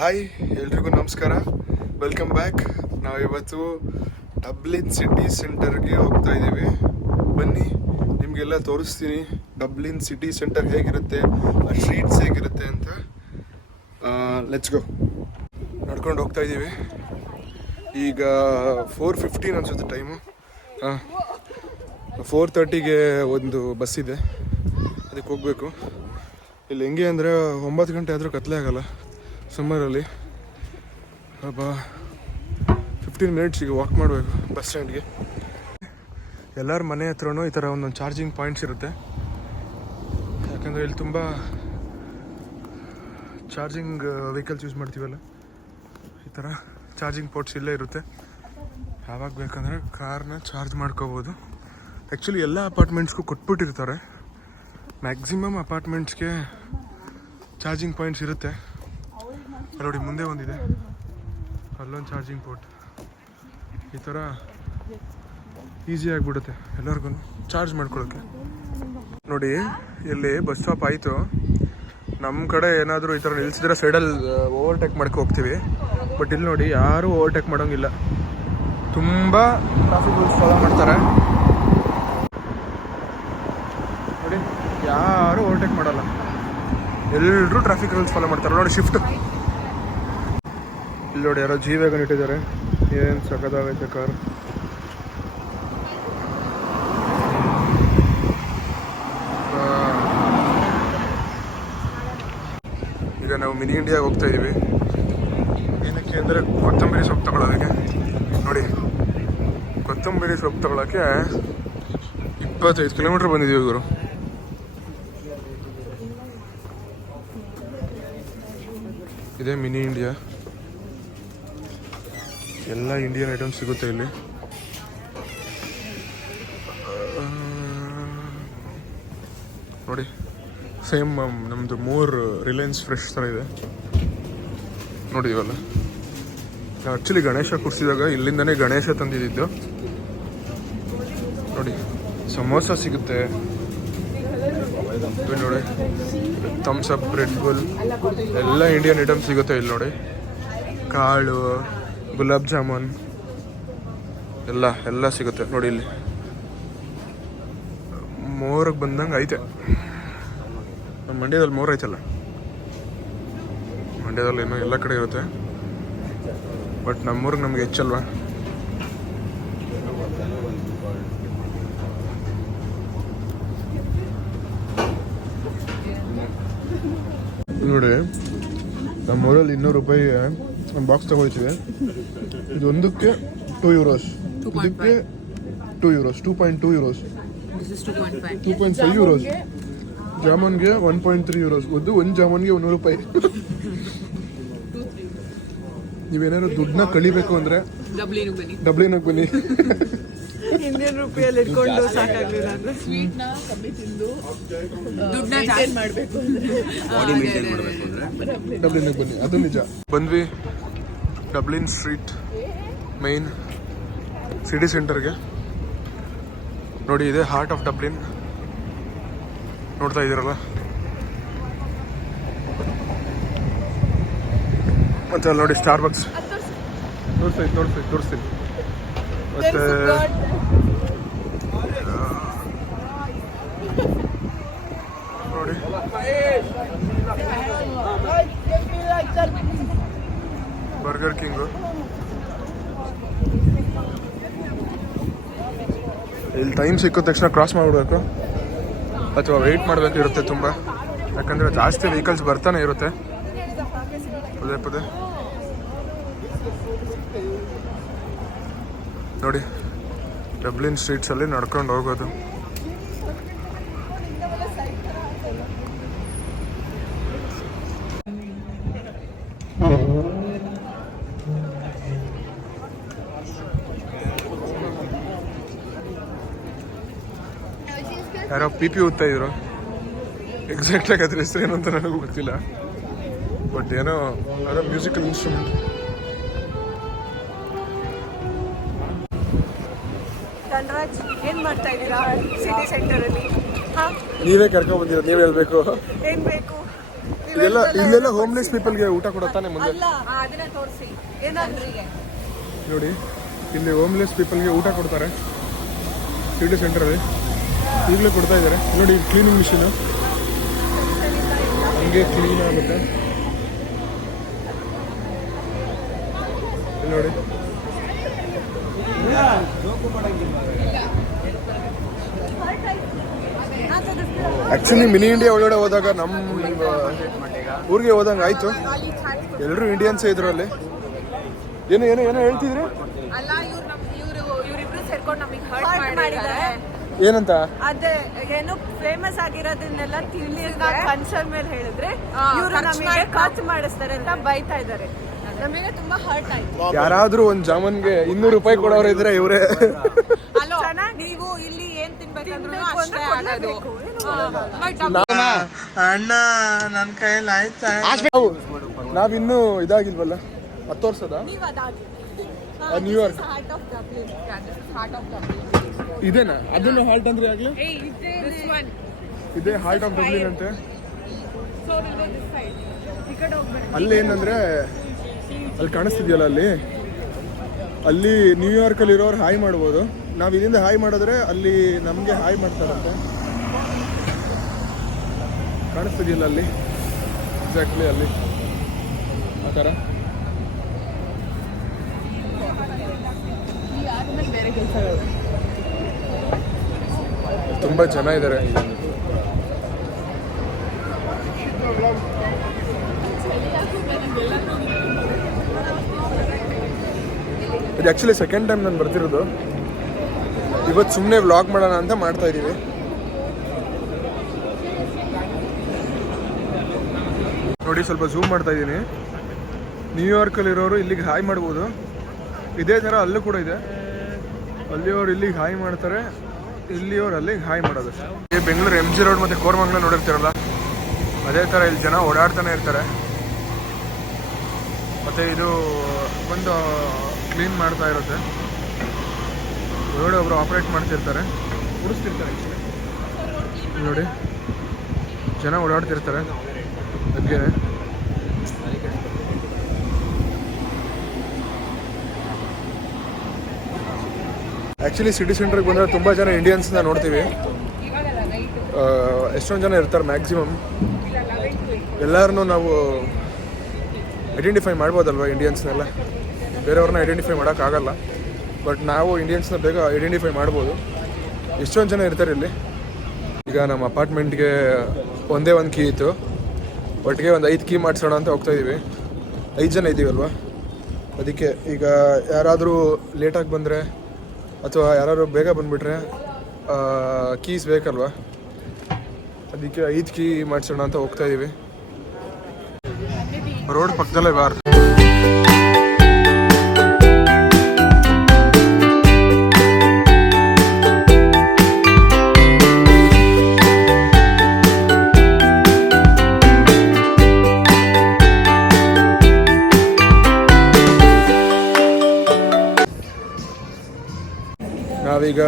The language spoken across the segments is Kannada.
ಹಾಯ್ ಎಲ್ರಿಗೂ ನಮಸ್ಕಾರ, ವೆಲ್ಕಮ್ ಬ್ಯಾಕ್. ನಾವಿವತ್ತು ಡಬ್ಲಿನ್ ಸಿಟಿ ಸೆಂಟರ್ಗೆ ಹೋಗ್ತಾ ಇದ್ದೀವಿ. ಬನ್ನಿ ನಿಮಗೆಲ್ಲ ತೋರಿಸ್ತೀನಿ ಡಬ್ಲಿನ್ ಸಿಟಿ ಸೆಂಟರ್ ಹೇಗಿರುತ್ತೆ, ಆ ಸ್ಟ್ರೀಟ್ಸ್ ಹೇಗಿರುತ್ತೆ ಅಂತ. Let's go. ನಡ್ಕೊಂಡು ಹೋಗ್ತಾ ಇದ್ದೀವಿ. ಈಗ 4:15 ಅನ್ಸುತ್ತೆ ಟೈಮು. 4:30ಗೆ ಒಂದು ಬಸ್ ಇದೆ, ಅದಕ್ಕೆ ಹೋಗಬೇಕು. ಇಲ್ಲಿ ಹೆಂಗೆ ಅಂದರೆ 9 ಗಂಟೆ ಆದರೂ ಕತ್ಲೆ ಆಗಲ್ಲ ಸಮ್ಮರಲ್ಲಿ. 15 ಮಿನಿಟ್ಸ್ ಈಗ ವಾಕ್ ಮಾಡಬೇಕು ಬಸ್ ಸ್ಟ್ಯಾಂಡ್ಗೆ. ಎಲ್ಲರ ಮನೆ ಹತ್ರನೂ ಈ ಥರ ಒಂದೊಂದು ಚಾರ್ಜಿಂಗ್ ಪಾಯಿಂಟ್ಸ್ ಇರುತ್ತೆ. ಯಾಕಂದರೆ ಇಲ್ಲಿ ತುಂಬ ಚಾರ್ಜಿಂಗ್ ವೆಹಿಕಲ್ಸ್ ಯೂಸ್ ಮಾಡ್ತೀವಲ್ಲ, ಈ ಥರ ಚಾರ್ಜಿಂಗ್ ಪೋರ್ಟ್ಸ್ ಇಲ್ಲೇ ಇರುತ್ತೆ. ಯಾವಾಗ ಬೇಕಂದರೆ ಕಾರ್ನ ಚಾರ್ಜ್ ಮಾಡ್ಕೋಬೋದು. ಆ್ಯಕ್ಚುಲಿ ಎಲ್ಲ ಅಪಾರ್ಟ್ಮೆಂಟ್ಸ್ಗೂ ಕೊಟ್ಬಿಟ್ಟಿರ್ತಾರೆ. ಮ್ಯಾಕ್ಸಿಮಮ್ ಅಪಾರ್ಟ್ಮೆಂಟ್ಸ್ಗೆ ಚಾರ್ಜಿಂಗ್ ಪಾಯಿಂಟ್ಸ್ ಇರುತ್ತೆ. ನೋಡಿ ಮುಂದೆ ಒಂದಿದೆ, ಅಲ್ಲೊಂದು ಚಾರ್ಜಿಂಗ್ ಪೋರ್ಟ್. ಈ ಥರ ಈಸಿ ಆಗಿಬಿಡುತ್ತೆ ಎಲ್ಲರಿಗೂ ಚಾರ್ಜ್ ಮಾಡ್ಕೊಳ್ಳೋಕ್ಕೆ. ನೋಡಿ ಇಲ್ಲಿ ಬಸ್ ಸ್ಟಾಪ್ ಆಯಿತು. ನಮ್ಮ ಕಡೆ ಏನಾದರೂ ಈ ಥರ ನಿಲ್ಸಿದ್ರೆ ಸೈಡಲ್ಲಿ ಓವರ್ಟೇಕ್ ಮಾಡ್ಕೊ ಹೋಗ್ತೀವಿ. ಬಟ್ ಇಲ್ಲಿ ನೋಡಿ ಯಾರೂ ಓವರ್ಟೇಕ್ ಮಾಡೋಂಗಿಲ್ಲ. ತುಂಬ ಟ್ರಾಫಿಕ್ ರೂಲ್ಸ್ ಫಾಲೋ ಮಾಡ್ತಾರೆ. ನೋಡಿ ಯಾರೂ ಓವರ್ಟೇಕ್ ಮಾಡಲ್ಲ, ಎಲ್ಲರೂ ಟ್ರಾಫಿಕ್ ರೂಲ್ಸ್ ಫಾಲೋ ಮಾಡ್ತಾರೆ. ನೋಡಿ ಶಿಫ್ಟ್ ಇಲ್ಲಿ ನೋಡಿ, ಯಾರೋ ಜಿ ವ್ಯಾಗನ್ ಇಟ್ಟಿದ್ದಾರೆ. ಏನು ಸಖತ್ತಾಗೈತೆ ಕಾರ್. ಈಗ ನಾವು ಮಿನಿ ಇಂಡಿಯಾಗೆ ಹೋಗ್ತಾ ಇದ್ದೀವಿ. ಏನಕ್ಕೆ ಅಂದರೆ ಕೊತ್ತಂಬರಿ ಸೊಪ್ಪು ತಗೊಳ್ಳೋದಕ್ಕೆ. ನೋಡಿ ಕೊತ್ತಂಬರಿ ಸೊಪ್ಪು ತಗೊಳ್ಳೋಕ್ಕೆ 25 ಕಿಲೋಮೀಟ್ರ್ ಬಂದಿದ್ದೀವಿ ಇವರು. ಇದೇ ಮಿನಿ ಇಂಡಿಯಾ. ಎಲ್ಲ ಇಂಡಿಯನ್ ಐಟಮ್ಸ್ ಸಿಗುತ್ತೆ ಇಲ್ಲಿ. ನೋಡಿ ಸೇಮ್ ನಮ್ಮದು ರಿಲಯನ್ಸ್ ಫ್ರೆಶ್ ಥರ ಇದೆ ನೋಡಿ. ಇವೆಲ್ಲ ಆ್ಯಕ್ಚುಲಿ ಗಣೇಶ ಕೂರಿಸಿದಾಗ ಇಲ್ಲಿಂದನೇ ಗಣೇಶ ತಂದಿದ್ದು. ನೋಡಿ ಸಮೋಸ ಸಿಗುತ್ತೆ ನೋಡಿ, ಥಮ್ಸ್ ಅಪ್, ರೆಡ್ ಬುಲ್, ಎಲ್ಲ ಇಂಡಿಯನ್ ಐಟಮ್ಸ್ ಸಿಗುತ್ತೆ ಇಲ್ಲಿ ನೋಡಿ. ಕಾಳು, ಗುಲಾಬ್ ಜಾಮೂನ್ ಎಲ್ಲ ಸಿಗುತ್ತೆ ನೋಡಿ. ಇಲ್ಲಿ ಮೋರಿಗೆ ಬಂದಂಗೆ ಐತೆ. ನಮ್ಮ ಮಂಡ್ಯದಲ್ಲಿ ಮೋರ್ ಐತಲ್ಲ, ಮಂಡ್ಯದಲ್ಲಿ ಇನ್ನೂ ಎಲ್ಲ ಕಡೆ ಇರುತ್ತೆ. ಬಟ್ ನಮ್ಮೂರಿಗೆ ನಮ್ಗೆ ಹೆಚ್ಚಲ್ವಾ. ನೋಡಿ ನಮ್ಮೂರಲ್ಲಿ 200 ರೂಪಾಯಿ ಒಂದು ಬಾಕ್ಸ್ ತಗೊಳ್ತೀವಿ. ಇದು ಒಂದಕ್ಕೆ 2 euros, ಇದಕ್ಕೆ 2 euros, 2.2 euros, 2.5 euros. ಜಾಮೂನ್ಗೆ 1.3 euros. ಒಂದು ಜಾಮೂನ್ಗೆ 100 ರೂಪಾಯಿ. ನೀವೇನಾದ್ರು ದುಡ್ಡನ್ನ ಕಳಿಬೇಕು ಅಂದರೆ ಡಬ್ಲಿನಿಗೆ ಬನ್ನಿ. ಇಂಡಿಯನ್ ರೂಪಿಯಲ್ಲಿ ಇಟ್ಕೊಂಡು ಸಾಕಾಗಲಿಲ್ಲ ಅಂದ್ರೆ ಸ್ವೀಟ್ನ ಕಮ್ಮಿ ತಿಂದು ದುಡ್ಡನ್ನ ಜಾಸ್ತಿ ಮಾಡಬೇಕು ಅಂದ್ರೆ ಡಬ್ಲಿನಿಗೆ ಬನ್ನಿ, ಅದು ನಿಜ. ಬಂದ್ವಿ ಡಬ್ಲಿನ್ ಸ್ಟ್ರೀಟ್ ಮೈನ್ ಸಿಟಿ ಸೆಂಟರ್ಗೆ. ನೋಡಿ ಇದೆ ಹಾರ್ಟ್ ಆಫ್ ಡಬ್ಲಿನ್, ನೋಡ್ತಾ ಇದ್ದೀರಲ್ಲ. ಮತ್ತೆ ಅಲ್ಲಿ ನೋಡಿ ಸ್ಟಾರ್ ಬಕ್ಸ್ ತೋರಿಸ್ತೀನಿ. ಮತ್ತೆ ನೋಡಿ ಬರ್ಗರ್ ಕಿಂಗು. ಇಲ್ಲಿ ಟೈಮ್ ಸಿಕ್ಕಿದ ತಕ್ಷಣ ಕ್ರಾಸ್ ಮಾಡಿಬಿಡ್ಬೇಕು ಅಥವಾ ವೆಯ್ಟ್ ಮಾಡಬೇಕಿರುತ್ತೆ ತುಂಬ. ಯಾಕಂದರೆ ಜಾಸ್ತಿ ವೆಹಿಕಲ್ಸ್ ಬರ್ತಾನೆ ಇರುತ್ತೆ ಪದೇ. ನೋಡಿ ಡಬ್ಲಿನ್ ಸ್ಟ್ರೀಟ್ಸಲ್ಲಿ ನಡ್ಕೊಂಡು ಹೋಗೋದು. ಯಾರೋ ಪಿ ಓದ್ತಾ ಇದ್ರು. ಎಕ್ಸಾಕ್ಟಾಗಿ ಅದ್ರ ಹೆಸರು ಏನು ಅಂತ ನನಗೂ ಗೊತ್ತಿಲ್ಲ. ಬಟ್ ಏನೋ ಅದರ ಮ್ಯೂಸಿಕಲ್ ಇನ್ಸ್ಟ್ರೂಮೆಂಟ್. ಧನರಾಜ್ ಏನು ಮಾಡ್ತಾ ಇದ್ದೀರಾ ಸಿಟಿ ಸೆಂಟರಲ್ಲಿ? ನೀವೇ ಕರ್ಕೊಂಡು ಬಂದಿರೋ, ನೀವೇ ಹೇಳ್ಬೇಕು. ಏನು ಬೇಕು? ಇಲ್ಲೆಲ್ಲ ಹೋಮ್ಲೆಸ್ ಪೀಪಲ್ಗೆ ಊಟ ಕೊಡುತ್ತಾನೆ ಮುಂದೆ ಅದನ್ನ ತೋರಿಸಿ ಏನಾದ್ರೂ ನೋಡಿ. ಇಲ್ಲಿ ಹೋಮ್ಲೆಸ್ ಪೀಪಲ್ಗೆ ಊಟ ಕೊಡ್ತಾರೆ ಸಿಟಿ ಸೆಂಟ್ರಲ್ಲಿ. ಈಗಲೂ ಕೊಡ್ತಾ ಇದ್ದಾರೆ ನೋಡಿ. ಕ್ಲೀನಿಂಗ್ ಮಿಷಿನು ಹಂಗೆ ಕ್ಲೀನ್ ಆಗುತ್ತೆ ನೋಡಿ. ಆ್ಯಕ್ಚುಲಿ ಮಿನಿ ಇಂಡಿಯಾ ಒಳಗಡೆ ಹೋದಾಗ ನಮ್ಮ ಊರಿಗೆ ಹೋದಂಗೆ ಆಯಿತು. ಎಲ್ಲರೂ ಇಂಡಿಯನ್ಸೇ ಇದ್ರು ಅಲ್ಲಿ. ಏನು ಏನು ಏನೋ ಹೇಳ್ತಿದ್ರಿ? ಅಲ್ಲ ಇವ್ರಿಬ್ರು ಸೇರ್ಕೊಂಡು ನಮಗೆ ಹರ್ಟ್ ಮಾಡಿದ್ದಾರೆ. ಏನಂತ? ಅದೇ ಏನು ಫೇಮಸ್ ಆಗಿರೋದನ್ನೆಲ್ಲ ತಿಳಿದ ಕನ್ಸರ್ನ್ ಮೇಲೆ ಹೇಳಿದ್ರೆ ಇವರು ನಮಗೆ ಖರ್ಚು ಮಾಡಿಸ್ತಾರೆ ಅಂತ ಬೈತಾ ಇದ್ದಾರೆ. ನಮಗೆ ತುಂಬಾ ಹರ್ಟ್ ಆಯ್ತು. ಯಾರಾದ್ರೂ ಒಂದ್ ಜಾಮೂನ್ಗೆ 200 ರೂಪಾಯಿ ಕೊಡೋರು ಇದ್ರೆ ಇವರೇ. ನೀವು ಇಲ್ಲಿ ಏನ್ ತಿನ್ಬೇಕಂದ್ರೂ ಅಷ್ಟೇ ಆಗೋದು. ಅಣ್ಣ ನನ್ನ ಕೈಯಲ್ಲಿ ಆಯ್ತಾ? ನಾವಿನ್ನೂ ಇದಾಗಿಲ್ವಲ್ಲ 10 ವರ್ಷದ ನ್ಯೂಯಾರ್ಕ್ ಇದೇನಾ? ಅದನ್ನು ಹಾಲ್ಟ್ ಅಂದ್ರೆ ಆಗ್ಲಿ ಇದೇ ಹಾಲ್ಟ್ ಆಫ್ ಡಬ್ಲಿನ್ ಅಂತೆ. ಅಲ್ಲಿ ಏನಂದ್ರೆ ಅಲ್ಲಿ ಕಾಣಿಸ್ತಿದ್ಯಲ್ಲ ಅಲ್ಲಿ ನ್ಯೂಯಾರ್ಕಲ್ಲಿ ಇರೋರು ಹಾಯ್ ಮಾಡ್ಬೋದು. ನಾವು ಇಲ್ಲಿಂದ ಹಾಯ್ ಮಾಡಿದ್ರೆ ಅಲ್ಲಿ ನಮಗೆ ಹಾಯ್ ಮಾಡ್ತಾರಂತೆ. ಕಾಣಿಸ್ತಿದೆಯಲ್ಲ ಅಲ್ಲಿ ಎಕ್ಸಾಕ್ಟ್ಲಿ ಅಲ್ಲಿ ಆ ಥರ. ತುಂಬ ಜನ ಇದ್ದಾರೆ. ಇದು ಆ್ಯಕ್ಚುಲಿ ಸೆಕೆಂಡ್ ಟೈಮ್ ನಾನು ಬರ್ತಿರೋದು. ಇವತ್ತು ಸುಮ್ಮನೆ ವ್ಲಾಗ್ ಮಾಡೋಣ ಅಂತ ಮಾಡ್ತಾ ಇದ್ದೀವಿ. ನೋಡಿ ಸ್ವಲ್ಪ ಝೂಮ್ ಮಾಡ್ತಾ ಇದ್ದೀನಿ. ನ್ಯೂಯಾರ್ಕಲ್ಲಿರೋರು ಇಲ್ಲಿಗೆ ಹಾಯ್ ಮಾಡ್ಬೋದು. ಇದೇ ಥರ ಅಲ್ಲೂ ಕೂಡ ಇದೆ. ಅಲ್ಲಿಯವ್ರು ಇಲ್ಲಿಗೆ ಹಾಯ್ ಮಾಡ್ತಾರೆ, ಇಲ್ಲಿಯವ್ರು ಅಲ್ಲಿಗೆ ಹಾಯ್ ಮಾಡೋದು. ಈ ಬೆಂಗಳೂರು MG ರೋಡ್ ಮತ್ತು ಕೋರಮಂಗಲ ನೋಡಿರ್ತೀರಲ್ಲ, ಅದೇ ಥರ ಇಲ್ಲಿ ಜನ ಓಡಾಡ್ತಾನೆ ಇರ್ತಾರೆ. ಮತ್ತು ಇದು ಒಂದು ಕ್ಲೀನ್ ಮಾಡ್ತಾ ಇರುತ್ತೆ. ಒಳಗಡೆ ಒಬ್ಬರು ಆಪ್ರೇಟ್ ಮಾಡ್ತಿರ್ತಾರೆ, ಉಡಿಸ್ತಿರ್ತಾರೆ. ನೋಡಿ ಜನ ಓಡಾಡ್ತಿರ್ತಾರೆ ಹಾಗೆ. ಆ್ಯಕ್ಚುಲಿ ಸಿಟಿ ಸೆಂಟ್ರಿಗೆ ಬಂದರೆ ತುಂಬ ಜನ ಇಂಡಿಯನ್ಸ್ನ ನೋಡ್ತೀವಿ. ಎಷ್ಟೊಂದು ಜನ ಇರ್ತಾರೆ ಮ್ಯಾಕ್ಸಿಮಮ್. ಎಲ್ಲರನ್ನೂ ನಾವು ಐಡೆಂಟಿಫೈ ಮಾಡ್ಬೋದಲ್ವ ಇಂಡಿಯನ್ಸ್ನೆಲ್ಲ. ಬೇರೆಯವ್ರನ್ನ ಐಡೆಂಟಿಫೈ ಮಾಡೋಕ್ಕಾಗಲ್ಲ, ಬಟ್ ನಾವು ಇಂಡಿಯನ್ಸ್ನ ಬೇಗ ಐಡೆಂಟಿಫೈ ಮಾಡ್ಬೋದು. ಎಷ್ಟೊಂದು ಜನ ಇರ್ತಾರೆ ಇಲ್ಲಿ. ಈಗ ನಮ್ಮ ಅಪಾರ್ಟ್ಮೆಂಟ್ಗೆ ಒಂದೇ ಒಂದು ಕೀ ಇತ್ತು, ಒಟ್ಟಿಗೆ ಒಂದು 5 ಕೀ ಮಾಡಿಸೋಣ ಅಂತ ಹೋಗ್ತಾಯಿದ್ದೀವಿ. 5 ಜನ ಇದ್ದೀವಲ್ವ, ಅದಕ್ಕೆ ಈಗ ಯಾರಾದರೂ ಲೇಟಾಗಿ ಬಂದರೆ ಅಥವಾ ಯಾರಾದ್ರು ಬೇಗ ಬಂದುಬಿಟ್ರೆ ಕೀಸ್ ಬೇಕಲ್ವ, ಅದಕ್ಕೆ 5 ಕೀ ಮಾಡಿಸೋಣ ಅಂತ ಹೋಗ್ತಾಯಿದ್ದೀವಿ. ರೋಡ್ ಪಕ್ಕದಲ್ಲೇ ಬಾರ್. ನಾವೀಗ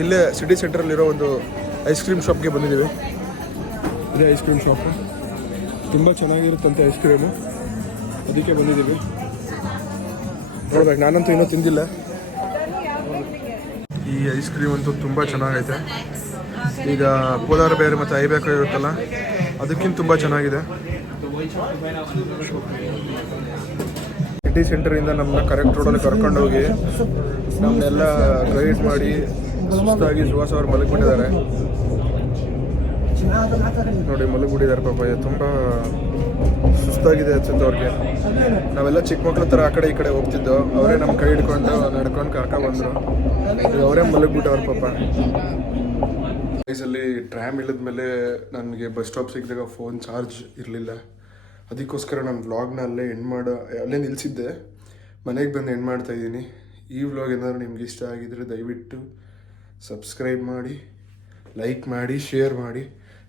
ಇಲ್ಲೇ ಸಿಟಿ ಸೆಂಟ್ರಲ್ಲಿರೋ ಒಂದು ಐಸ್ ಕ್ರೀಮ್ ಶಾಪ್ಗೆ ಬಂದಿದ್ದೀವಿ. ಇದೇ ಐಸ್ ಕ್ರೀಮ್ ಶಾಪ್, ತುಂಬ ಚೆನ್ನಾಗಿರುತ್ತಂತೆ ಐಸ್ ಕ್ರೀಮು, ಅದಕ್ಕೆ ಬಂದಿದ್ದೀವಿ. ನೋಡ್ಬೇಕು, ನಾನಂತೂ ಇನ್ನೂ ತಿಂದಿಲ್ಲ. ಈ ಐಸ್ ಕ್ರೀಮ್ ಅಂತೂ ತುಂಬ ಚೆನ್ನಾಗೈತೆ. ಈಗ ಪೋಲಾರ್ ಬೇರ್ ಮತ್ತು ಐಬ್ಯಾಕ್ ಇರುತ್ತಲ್ಲ, ಅದಕ್ಕಿಂತ ತುಂಬ ಚೆನ್ನಾಗಿದೆ. ಸಿಟಿ ಸೆಂಟರಿಂದ ನಮ್ಮನ್ನ ಕರೆಕ್ಟ್ ರೋಡಲ್ಲಿ ಕರ್ಕೊಂಡೋಗಿ ನಮ್ಮನ್ನೆಲ್ಲ ಗೈಡ್ ಮಾಡಿ ಸುಸ್ತಾಗಿ ಸುಹಾಸ್ ಅವ್ರು ಮಲಗಿಬಿಟ್ಟಿದ್ದಾರೆ. ನೋಡಿ ಮಲಗಿಬಿಟ್ಟಿದ್ದಾರೆ ಪಾಪ, ತುಂಬ ಸುಸ್ತಾಗಿದೆ ಅನ್ಸುತ್ತೆ ಅವ್ರಿಗೆ. ನಾವೆಲ್ಲ ಚಿಕ್ಕ ಮಕ್ಳ ಥರ ಆ ಕಡೆ ಈ ಕಡೆ ಹೋಗ್ತಿದ್ದೋ, ಅವರೇ ನಮ್ಮ ಕೈ ಹಿಡ್ಕೊಂಡು ನಡ್ಕೊಂಡು ಕರ್ಕೊಂಡ್ಬಂದರು. ಈಗ ಅವರೇ ಮಲಗಿಬಿಟ್ಟವ್ರು ಪಾಪ. ಪ್ರೈಸಲ್ಲಿ ಟ್ರ್ಯಾಮ್ ಇಳಿದ್ಮೇಲೆ ನನಗೆ ಬಸ್ ಸ್ಟಾಪ್ ಸಿಕ್ಕಿದಾಗ ಫೋನ್ ಚಾರ್ಜ್ ಇರಲಿಲ್ಲ. ಅದಕ್ಕೋಸ್ಕರ ನಾನು ವ್ಲಾಗ್ನ ಅಲ್ಲೇ ನಿಲ್ಲಿಸಿದ್ದೆ. ಮನೆಗೆ ಬಂದು ಎಂಡ್ ಮಾಡ್ತಾಯಿದ್ದೀನಿ. ಈ ವ್ಲಾಗ್ ಏನಾದರೂ ನಿಮ್ಗೆ ಇಷ್ಟ ಆಗಿದ್ರೆ ದಯವಿಟ್ಟು ಸಬ್ಸ್ಕ್ರೈಬ್ ಮಾಡಿ, ಲೈಕ್ ಮಾಡಿ, ಶೇರ್ ಮಾಡಿ.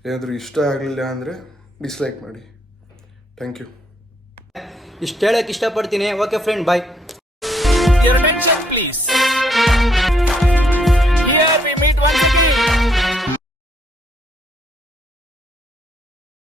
ಏನಾದರೂ ಇಷ್ಟ ಆಗಲಿಲ್ಲ ಅಂದರೆ ಡಿಸ್ಲೈಕ್ ಮಾಡಿ. Thank you. ಇಷ್ಟು ಹೇಳಕ್ಕೆ ಇಷ್ಟಪಡ್ತೀನಿ. Okay friend, bye. Your attention please.